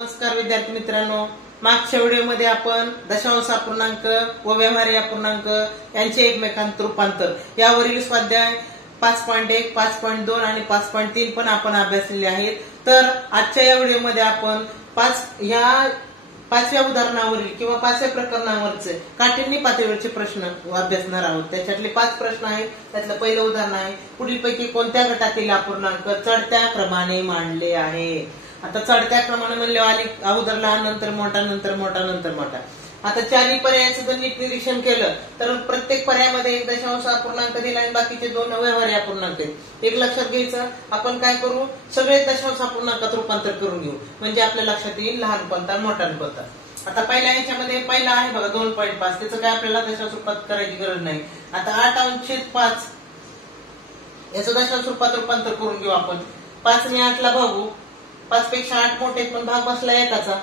नमस्कार विद्यार्थी मित्रांनो, मागच्या व्हिडिओमध्ये आपण दशांश अपूर्णांक व व्यवहार्य अपूर्णांक यांचे एकमेकांत रूपांतर यावरील स्वाध्याय 5.1, 5.2 आणि 5.3 पण आपण अभ्यासलेले आहेत. तर आजच्या या व्हिडिओमध्ये आपण पाचव्या उदाहरणावरील किंवा पाचव्या प्रकरणावरचे काठिण्य पातळीवरचे प्रश्न अभ्यासणार आहोत. त्याच्यातले 5 प्रश्न आहेत. त्यातलं पहिलं उदाहरण आहे, पुढीलपैकी कोणत्या गटातील अपूर्णांक चढत्या क्रमाने मांडले आहे. आता चढत्या क्रमाने म्हणले अगोदर लहान, नंतर मोठा, नंतर मोठा, नंतर मोठा. आता चारही पर्यायाचं जर नीट निरीक्षण केलं तर प्रत्येक पर्यायामध्ये एक दशांश अपूर्णांक दिला आणि बाकीचे 2 व्यवहार्य अपूर्णांक आहेत. एक लक्षात घ्यायचं, आपण काय करू, सगळे दशांश अपूर्णांकात रूपांतर करून घेऊ, म्हणजे आपल्या लक्षात येईल लहान कोणता मोठा कोणता. आता पहिल्या याच्यामध्ये पहिला आहे बघा 2.5, त्याचं काय आपल्याला दशांश रूपात करायची गरज नाही. आता 8/5 याचं दशांश रूपात रूपांतर करून घेऊ आपण. 5 ने 8 ला भागू, 5 पेक्षा 8 मोठे पण भाग बसला एकाचा.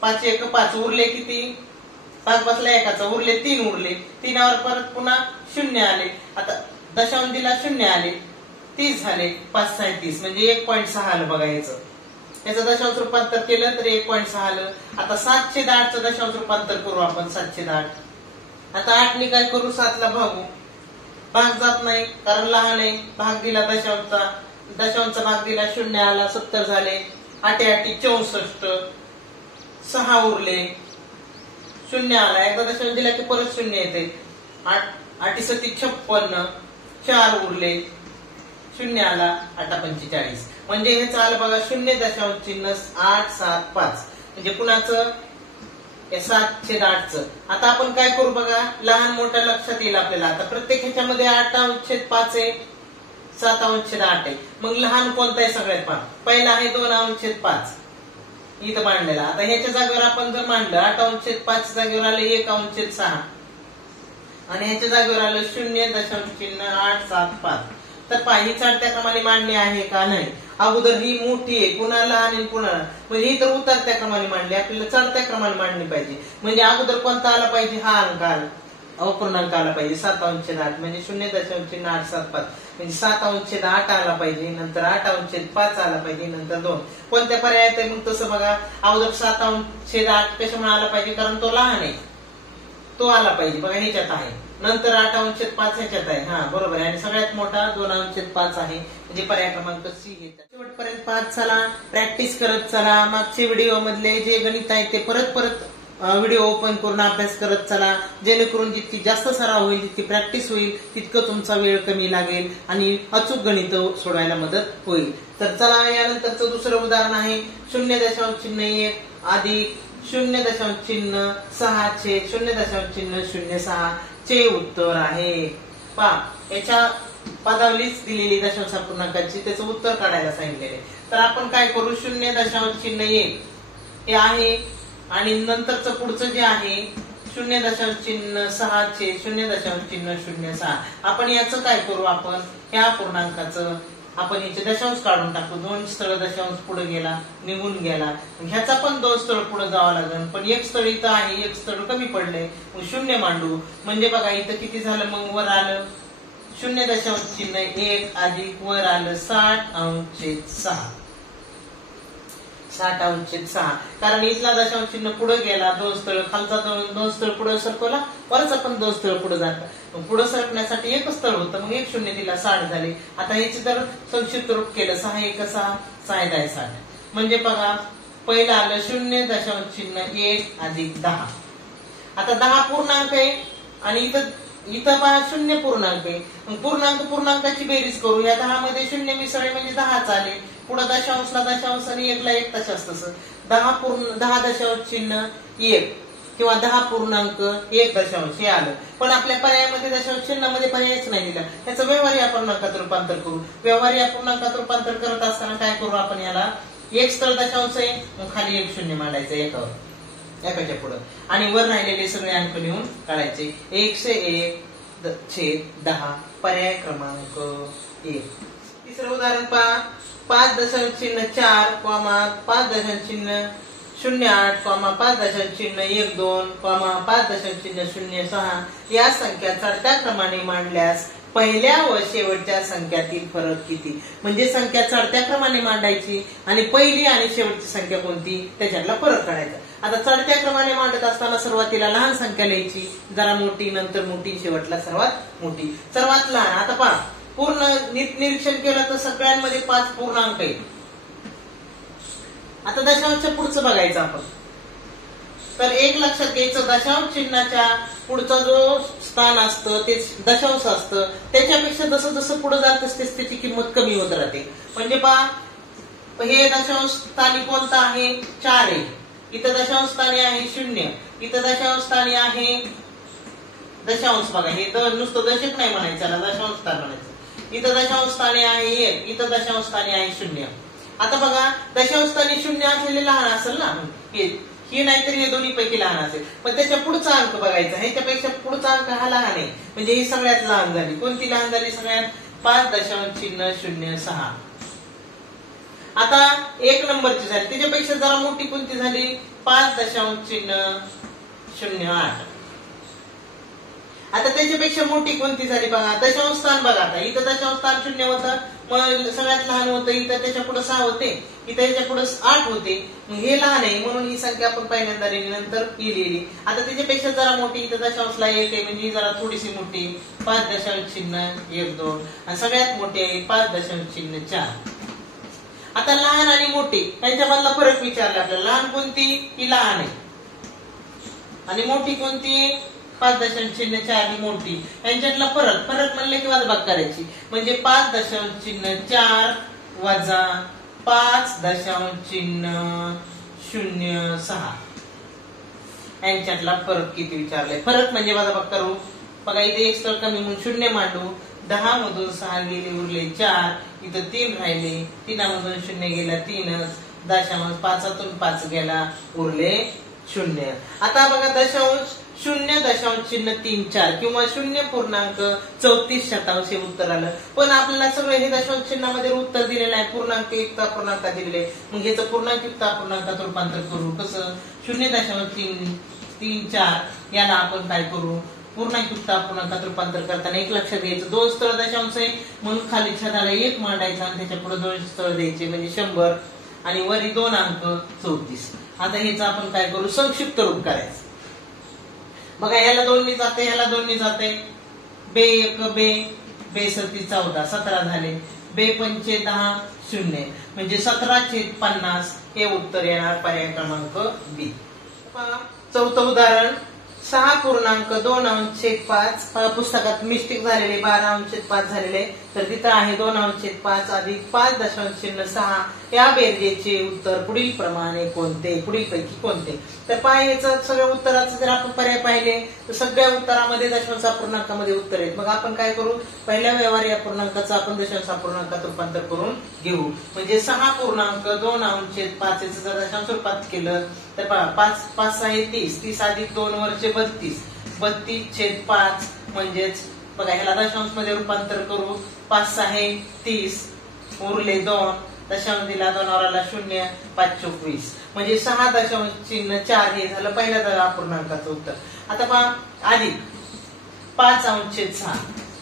5 1 5 उरले किती, भाग बसला एकाचा, उरले 3 उरले. 3वर परत पुन्हा 0 आले. आता दशांश दिला 0 आले, 30 झाले. 5 6 30 म्हणजे 1.6 आलं बघा. याचं दशांश रूपांतर केलं तर 1.6 आलं. आता 7/8 चं दशांश रूपांतर करू आपण. 7/8. आता 8 ने काय करू, 7 ला भागू, भाग जात नाही कारण लहान आहे. भाग दिला दशांशचा, दशांशचा भाग दिला 0 आला, 70 झाले. 8 8 64, 6 उरले, 0 आला. एकदा दशांश दिला की परत 0 येते. 8 7 56, 4 उरले, 0 आला. 8 45 म्हणजे हे आलं बघा 0.875 म्हणजे कुणाचं, 7/8चं. आता आपण काय करू बघा, लहान मोठा लक्षात येईल आपल्याला. आता प्रत्येक ह्याच्यामध्ये 8/5 आहे, 7/8 आहे. मग लहान कोणता आहे सगळ्यात पहा, पहिला आहे 2/5 इथं मांडलेला. आता ह्याच्या जागेवर आपण जर मांडलं 8/5 जागेवर आलं 1/6 आणि ह्याच्या जागेवर आलं 0.875. तर पहा ही चढत्या क्रमाने मांडणी आहे का नाही. अगोदर ही मोठी आहे, पुन्हा लहान आणि पुन्हा, म्हणजे ही तर उतरत्या क्रमाने मांडली, आपल्याला चढत्या क्रमाने मांडणी पाहिजे. म्हणजे अगोदर कोणता आला पाहिजे, हा अंक अपूर्णांक आला पाहिजे 7/8 म्हणजे 0.875 म्हणजे 7/8 आला पाहिजे, नंतर 8/5 आला पाहिजे, नंतर 2. कोणत्या पर्यायात आहे मग तसं बघा. अगोदर 7/8 कशामुळे आला पाहिजे, कारण तो लहान आहे, तो आला पाहिजे बघा, ह्याच्यात आहे. नंतर 8/5 ह्याच्यात आहे, हा बरोबर आहे. आणि सगळ्यात मोठा 2/5 आहे, म्हणजे पर्याय क्रमांक सी घ्यायचा. शेवटपर्यंत पाहत चला, प्रॅक्टिस करत चला. मागचे व्हिडिओ मधले जे गणित आहे ते परत व्हिडिओ ओपन करून अभ्यास करत चला, जेणेकरून जितकी जास्त सराव होईल, जितकी प्रॅक्टिस होईल, तितकं तुमचा वेळ कमी लागेल आणि अचूक गणित सोडवायला मदत होईल. तर चला, यानंतरचं दुसरं उदाहरण आहे 0.1 अधिक 0.6 छेद 0.06 चे उत्तर आहे. पहा, याच्या पदावलीच दिलेली दशांश अपूर्णांकाची, त्याचं उत्तर काढायला सांगितलेले. तर आपण काय करू, 0.1 हे आहे आणि नंतरचं पुढचं जे आहे 0.6 छेद 0.06. आपण याचं काय करू, आपण ह्या अपूर्णांकाचं आपण याचे दशांश काढून टाकू. 2 स्थळ दशांश पुढे गेला, निघून गेला. ह्याचा पण 2 स्थळ पुढे जावं लागेल, पण 1 स्थळ इथं आहे, 1 स्थळ कमी पडले, मग 0 मांडू. म्हणजे बघा इथं किती झालं, मग वर आलं 0.1 अधिक वर आलं 60/6. 60/6 कारण इथला दशांश चिन्ह पुढे गेला, 2 स्थळ खालचा 2 स्थळ पुढे सरकवला, वरचा पण 2 स्थळ पुढे जातात. पुढे सरकण्यासाठी 1 स्थळ होतं, मग 1 0 दिला, 60 झाले. आता याचे जर संक्षिप्त रूप केलं 6 1 6 6 10 60 म्हणजे बघा पहिलं आलं 0.1 अधिक 10. आता 10 पूर्णांक आहे आणि इथं पहा 0 पूर्णांक आहे. मग पूर्णांकाची बेरीज करू. या 10 मध्ये 0 मिसळले म्हणजे 10 आले. पुढे दशांशला दशांश आणि 1 ला 1 तशाच तसं 10 दशांश चिन्ह 1 किंवा 10.1 दशांश हे आलं. पण आपल्या पर्यायामध्ये दशांश चिन्हामध्ये पर्यायच नाही दिला. त्याचं व्यवहार्य अपूर्णांकात रूपांतर करू. व्यवहार्य अपूर्णांकात रूपांतर करत असताना काय करू आपण, याला 1 स्थळ दशांश आहे, मग खाली 1 0 मांडायचं एकाच्या पुढे आणि वर राहिलेले सगळे अंक लिहून काढायचे. 101/10 पर्याय क्रमांक 1. तिसरं उदाहरण पहा, 5.4, 5.08, 5.12, 5.06 या संख्या चढत्या क्रमाने मांडल्यास पहिल्या व शेवटच्या संख्यातील फरक किती. म्हणजे संख्या चढत्या क्रमाने मांडायची आणि पहिली आणि शेवटची संख्या कोणती त्याच्यातला फरक काढायचा. आता चढत्या क्रमाने मांडत असताना सुरुवातीला लहान संख्या लिहायची, जरा मोठी, नंतर मोठी, शेवटला सर्वात मोठी. सर्वात लहान, आता पहा पूर्ण निरीक्षण केलं तर सगळ्यांमध्ये 5 पूर्णांक आहेत. आता दशांशच्या पुढचं बघायचं आपण. तर एक लक्षात घ्यायचं, दशांश चिन्हाच्या पुढचा जो स्थान असतं ते दशांश असतं, त्याच्यापेक्षा जसं जसं पुढे जात असते त्याची किंमत कमी होत राहते. म्हणजे पहा हे दशांश स्थानी कोणता आहे, 4 आहे. इथं दशांश स्थानी आहे 0, इथं दशांश स्थानी आहे दशांश. बघा हे नुसतं दशक नाही म्हणायचं, दशांश स्थान म्हणायचं. इथं दशांश स्थानी आहे 1, इथं दशांश स्थानी आहे 0. आता बघा दशांश स्थानी 0 असलेले लहान असेल ना, हे नाहीतर हे दोन्ही पैकी लहान असेल. पण त्याच्या पुढचा अंक बघायचा, ह्याच्यापेक्षा पुढचा अंक हा लहान आहे. म्हणजे ही सगळ्यात लहान झाली. कोणती लहान झाली सगळ्यात, 5.06. आता 1 नंबरची झाली, त्याच्यापेक्षा जरा मोठी कोणती झाली, 5.08. आता त्याच्यापेक्षा मोठी कोणती झाली बघा, दशांश स्थान बघा. आता इथं दशांश स्थान 0 होतं, मग सगळ्यात लहान होतं, इथं त्याच्या पुढे 6 होते, इथं याच्या पुढे 8 होते. मग हे लहान आहे म्हणून ही संख्या आपण पहिल्यांदा लिहिली, नंतर ही लिहिली. आता त्याच्यापेक्षा जरा मोठी, इथं दशांशला 1 आहे म्हणजे जरा थोडीशी मोठी, 5.12. आणि सगळ्यात मोठी आहे 5.4. आता लहान आणि मोठी यांच्यामधला फरक विचारला आपल्याला. लहान कोणती, ही लहान आहे, आणि मोठी कोणती, 5.4 ही मोठी. यांच्यातला फरक म्हणले की वजाबाकी करायची. म्हणजे 5.4 वजा 5.06 यांच्यातला फरक किती विचारलाय. फरक म्हणजे वजाबाकी करू. बघा इथे एक स्थळ कमी म्हणून 0 मांडू, 10 मधून 6 गेले, उरले 4, इथं 3 राहिले, 3 मधून 0 गेला 3च, दशांश 5तून 5 गेला, उरले 0. आता बघा दशांश 0.34 किंवा 0.34 हे उत्तर आलं. पण आपल्याला सगळं हे दशांश चिन्हामध्ये उत्तर दिलेलं आहे, पूर्णांक युक्त पूर्णांक दिलेले. मग याचं पूर्णांक युक्त पूर्णांकात रूपांतर करू. कसं, 0.34 याला आपण काय करू, पूर्णांक युक्त पूर्णांकात रूपांतर करताना एक लक्षात घ्यायचं, 2 स्थळ दशांश आहे म्हणून खाली छताला 1 मांडायचा आणि त्याच्या पुढे 2 स्थळ द्यायचे म्हणजे 100 आणि वरी 2 अंक 34. आता ह्याचं आपण काय करू, संक्षिप्त रूप करायचं. बघा ह्याला 2 ने जाते, ह्याला 2 ने जाते. बे 1 बे, बे 37 14, 17 झाले. बे 5 10 0 म्हणजे 17/50 हे उत्तर येणार, पर्याय क्रमांक बी. चौथं उदाहरण, 6.2/5 पुस्तकात मिस्टेक झालेले 12/5 झालेले, तर तिथं आहे 2/5 अधिक 5.06 या बेरजेचे उत्तर पुढील प्रमाणे कोणते, पुढील पैकी कोणते. तर याचं सगळ्या उत्तराचं जर आपण पर्याय पाहिले तर सगळ्या उत्तरामध्ये दशांश अपूर्णांकामध्ये उत्तर आहेत. मग आपण काय करू, पहिल्या व्यवहार या पूर्णांकाचं आपण दशांश अपूर्णांकात रूपांतर करून घेऊ. म्हणजे 6.2/5 जर दशांश रूपात केलं तर 5 आहे 30, 30 अधिक 2 वरचे 32, 32/5 म्हणजेच बघा ह्याला दशांश मध्ये रूपांतर करू. 5 आहे 30, उरले 2, दशांश दिला 2 वराला 0, 5/24 म्हणजे 6.4 हे झालं पहिल्या अपूर्णांकाचं उत्तर. आता पहा अधिक 5/6.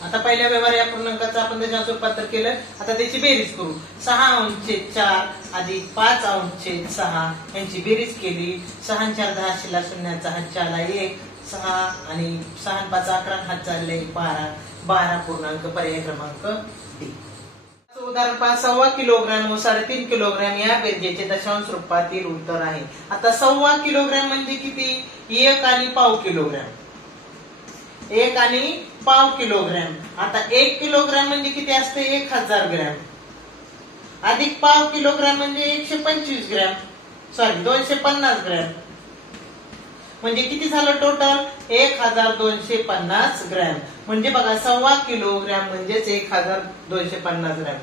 आता पहिल्या व्यवहार या पूर्णांकाचं आपण दशांश रूपांतर केलं, आता त्याची बेरीज करू. 6/4 अधिक 5/6 यांची बेरीज केली. 6 4 10 शिला शून्याचा हात 4ला 1, 6 आणि 6 5 11 हात चालले 12, 12 पूर्णांक पर्याय क्रमांक डी. उदाहरण 5, 1.25 किलोग्रॅम व 3.5 किलोग्रॅम या बेरजेचे दशांश रूपातील उत्तर आहे. आता 1.25 किलोग्रॅम म्हणजे किती, 1 आणि पाव किलोग्रॅम, 1 आणि पाव किलोग्रॅम. आता 1 किलोग्रॅम म्हणजे किती असते, 1000 ग्रॅम, अधिक पाव किलोग्रॅम म्हणजे 125 ग्रॅम, सॉरी 250 ग्रॅम. म्हणजे किती झालं टोटल, 1250 ग्रॅम. म्हणजे बघा 1.25 किलोग्रॅम म्हणजेच 1250 ग्रॅम.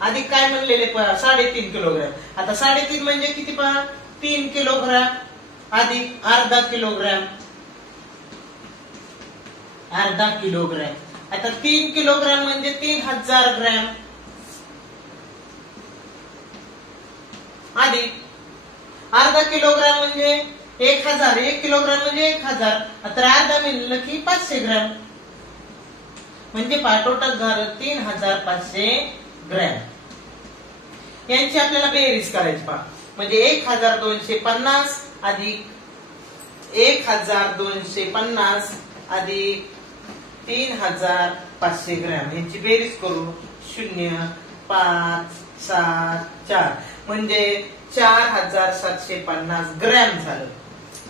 अधिक काय म्हणलेले 3.5 किलोग्रॅम. आता 3.5 म्हणजे किती पहा, 3 किलोग्रॅम अधिक अर्धा किलोग्रॅम, अर्धा किलोग्रॅम. आता 3 किलोग्रॅम म्हणजे 3000 ग्रॅम अधिक अर्धा किलोग्रॅम म्हणजे 1 किलोग्रॅम म्हणजे 1000. तर अर्धा मिळलं की 500 ग्रॅम. म्हणजे टोटल झालं 3500 ग्रॅम. यांची आपल्याला बेरीज करायची पहा. म्हणजे 1250 अधिक 1250 अधिक 3500 ग्रॅम यांची बेरीज करू. 0, 5, 7, 4 म्हणजे 4750 ग्रॅम झालं.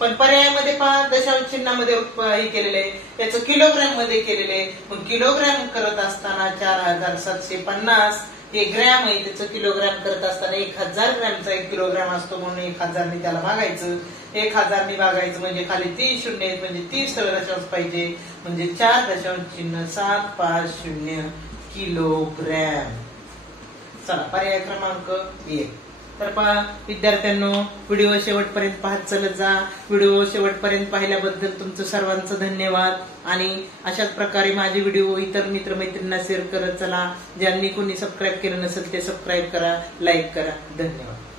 पण पर्यायामध्ये पहा दशांश चिन्हामध्ये हे केलेले त्याचं किलोग्रॅम मध्ये केलेले. मग किलोग्रॅम करत असताना 4750 हे ग्रॅम आहे, त्याचं किलोग्रॅम करत असताना 1000 ग्रॅमचा 1 किलोग्रॅम असतो म्हणून 1000 ने त्याला भागायचं. 1000 ने भागायचं म्हणजे खाली 3 शून्य आहेत म्हणजे 30 दशांश पाहिजे म्हणजे 4.750 किलोग्रॅम. चला पर्याय क्रमांक 1. तर पहा विद्यार्थ्यांनो, व्हिडिओ शेवटपर्यंत पाहत चलत जा. व्हिडिओ शेवटपर्यंत पाहिल्याबद्दल तुमचं सर्वांचं धन्यवाद. आणि अशाच प्रकारे माझे व्हिडिओ इतर मित्रमैत्रिणींना शेअर करत चला. ज्यांनी कोणी सबस्क्राईब केलं नसेल ते सबस्क्राईब करा, लाईक करा. धन्यवाद.